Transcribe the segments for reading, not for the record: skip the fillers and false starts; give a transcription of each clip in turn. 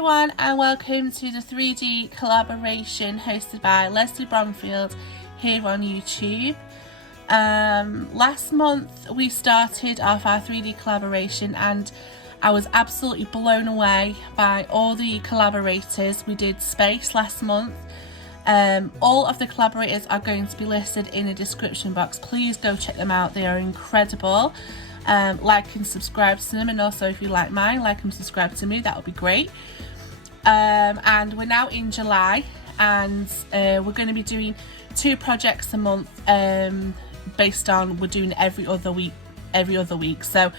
everyone and welcome to the 3D collaboration hosted by Lesley Bromfield here on YouTube. Last month we started off our 3D collaboration and I was absolutely blown away by all the collaborators. We did space last month. All of the collaborators are going to be listed in the description box. Please go check them out, they are incredible. Like and subscribe to them, and also if you like mine, like and subscribe to me, that would be great. And we're now in July and we're going to be doing 2 projects a month, based on we're doing every other week. So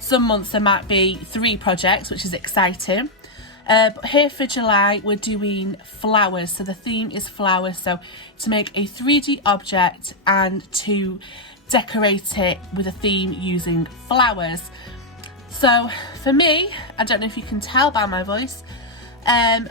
some months there might be 3 projects, which is exciting. But here for July we're doing flowers, so the theme is flowers, so to make a 3D object and to decorate it with a theme using flowers. So for me, I don't know if you can tell by my voice,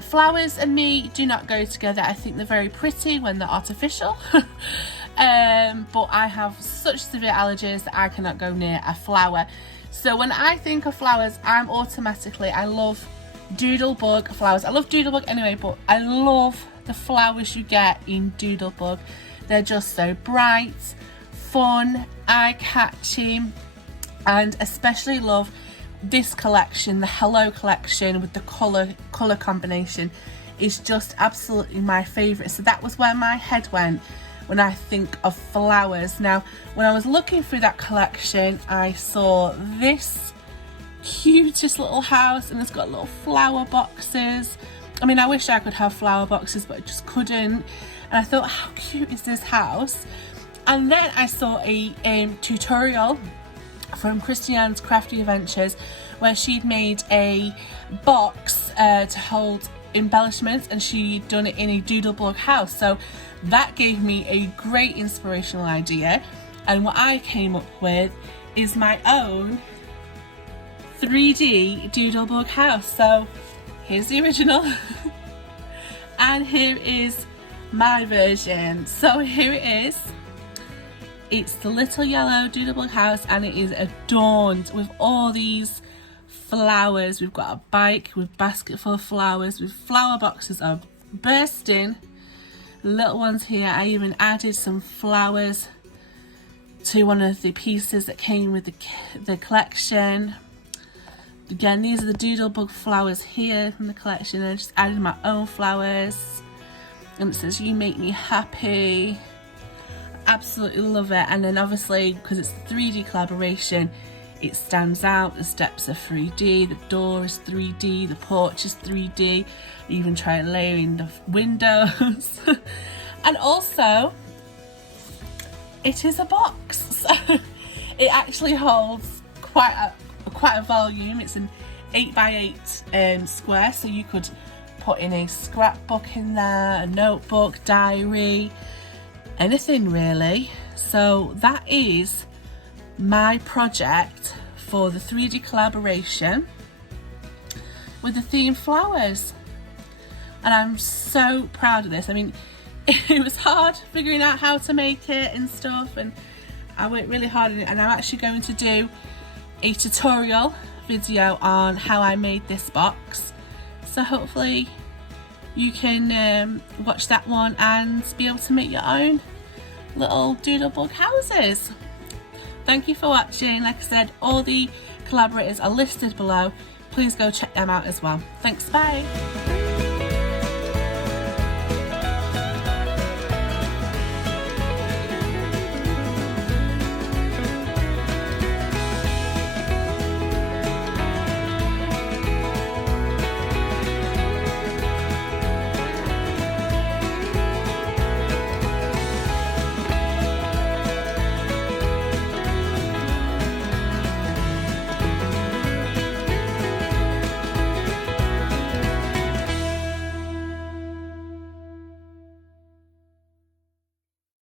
flowers and me do not go together. I think they're very pretty when they're artificial, but I have such severe allergies that I cannot go near a flower. So when I think of flowers, I love doodlebug flowers. I love doodlebug anyway, but I love the flowers you get in doodlebug. They're just so bright, fun, eye-catching, and especially love this collection, the Hello collection, with the colour combination is just absolutely my favourite. So that was where my head went when I think of flowers. Now when I was looking through that collection, I saw this cutest little house and it's got little flower boxes. I mean, I wish I could have flower boxes, but I just couldn't, and I thought, how cute is this house? And then I saw a tutorial from Christiane's Crafty Adventures where she'd made a box to hold embellishments, and she'd done it in a doodlebug house. So that gave me a great inspirational idea, and what I came up with is my own 3D doodlebug house. So here's the original and here is my version. So here it is. It's the little yellow doodlebug house and it is adorned with all these flowers. We've got a bike with basket full of flowers, with flower boxes are bursting. Little ones here. I even added some flowers to one of the pieces that came with the collection. Again, these are the doodlebug flowers here from the collection. I just added my own flowers and it says, "You make me happy." Absolutely love it. And then obviously because it's the 3D collaboration, it stands out. The steps are 3D, the door is 3D, the porch is 3D. I even tried layering the windows and also it is a box, so it actually holds quite a volume. It's an 8x8 square, so you could put in a scrapbook in there, a notebook, diary, anything really. So that is my project for the 3D collaboration with the theme flowers, and I'm so proud of this. I mean, it was hard figuring out how to make it and stuff, and I worked really hard on it, and I'm actually going to do a tutorial video on how I made this box, so hopefully you can watch that one and be able to make your own little doodlebug houses. Thank you for watching. Like I said, all the collaborators are listed below. Please go check them out as well. Thanks, bye.